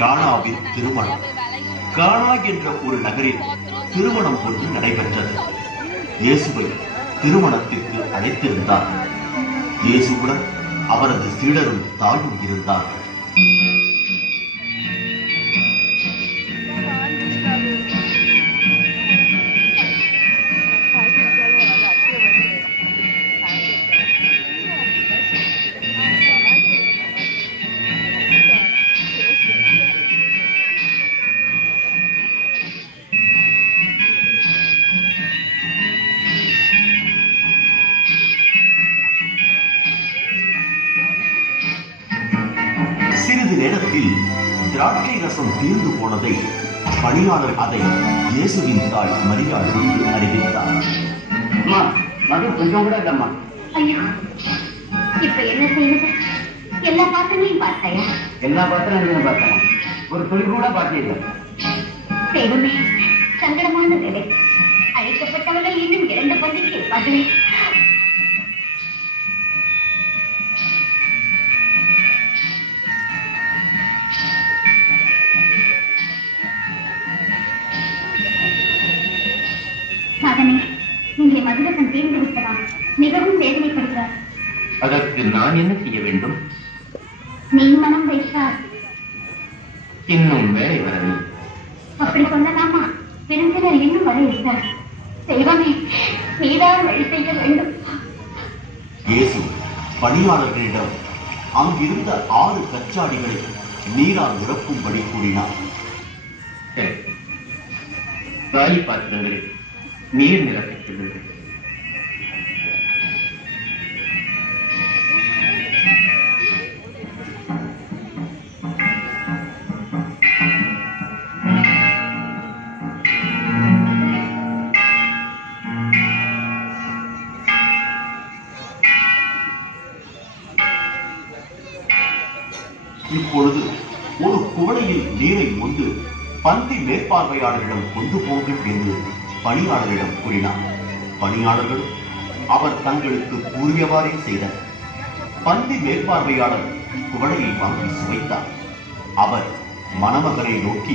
கானாவில் திருமணம். கானா என்ற ஒரு நகரில் திருமணம் ஒன்று நடைபெற்றது. இயேசுவை திருமணத்திற்கு அழைத்திருந்தார். இயேசுவுடன் அவரது சீடரும் தாயும் இருந்தார்கள். சிறிது நேரத்தில் திராட்சை ரசம் தீர்ந்து போனதை பணியாளர் அதை இயேசுவின் தாய் மரியாளுக்கு அறிவித்தார். மது கொஞ்சம் கூட இல்லம்மா. ஐயோ, இப்ப என்ன செய்யுது? எல்லா பாத்திரங்களையும் பார்த்தாயா? எல்லா பாத்திரம் பார்த்தேன், ஒரு துளி கூட பார்த்தீங்க. தெய்வமே, சங்கடமான நிலை. அழைக்கப்பட்டவர்கள் இன்னும் 2 பந்தி கேட்பார்களே. மகனே, இங்கே மதுரசம் தீர்ந்து விட்டதாம். மிகவும் வேதனைப்படுகிறார். அதற்கு நான் என்ன செய்ய வேண்டும்? நீ மனம் வைத்தார். இன்னும் வேலை வரவில்லை. அப்படி சொல்லலாமா? விருந்தினர் இன்னும் வர இருக்கிறார். தெய்வமே, நீதான் வழி செய்ய வேண்டும். இயேசு பணியாளர்களிடம் அங்கிருந்த 6 கச்சாடிகளை நீரால் நிரப்பும்படி கூறினார். காலி பாத்திரங்களில் நீர் நிரப்பிச் செல்லுங்கள். இப்பொழுது ஒரு குவளையில் நீரை கொண்டு பந்தி மேற்பார்வையாளரிடம் கொண்டு போங்கள் என்று பணியாளரிடம் கூறினார். பணியாளர்கள் அவர் தங்களுக்கு கூறியவாறே செய்தனர். பந்தி மேற்பார்வையாளர் குவளையை வாங்கி சுவைத்தார். அவர் மணமகனை நோக்கி,